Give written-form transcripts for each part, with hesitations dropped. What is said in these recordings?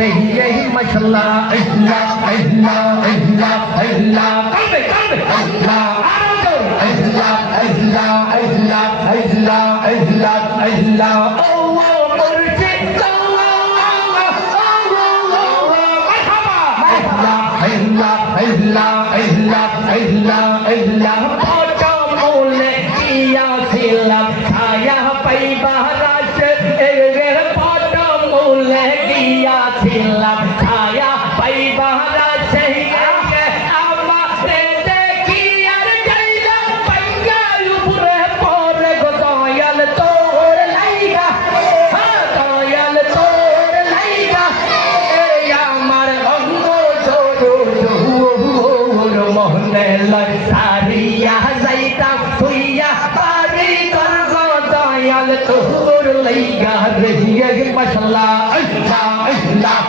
रही है माशाल्लाह अल्लाह अल्लाह अल्लाह अल्लाह कांबे कांबे अल्लाह अल्लाह अल्लाह अल्लाह अल्लाह अल्लाह अल्लाह अल्लाह मुर्शिद अल्लाह अल्लाह अल्लाह अल्लाह अल्लाह पाचा मोले किया सिला छाया पैबा राश एगर पाचा मोले किया सिला छाया पैबा राश आमा दे किया जैला पैया ऊपर पर गोयल तोड़ लाइगा हां गोयल तोड़ लाइगा ए আমার অঙ্গ মোহনে সারিয়া যাইতা তুইয়া পারি তোর দয়াল তোর লাইগা রহিয়া মাশাআল্লাহ আল্লাহ আল্লাহ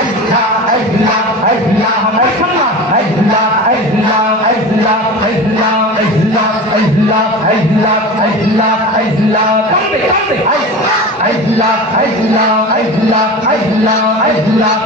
আল্লাহ আল্লাহ আল্লাহ মাশাআল্লাহ আল্লাহ আল্লাহ আল্লাহ আল্লাহ আল্লাহ আল্লাহ আল্লাহ আল্লাহ আল্লাহ কামে কামে আল্লাহ আল্লাহ আল্লাহ আল্লাহ আল্লাহ আল্লাহ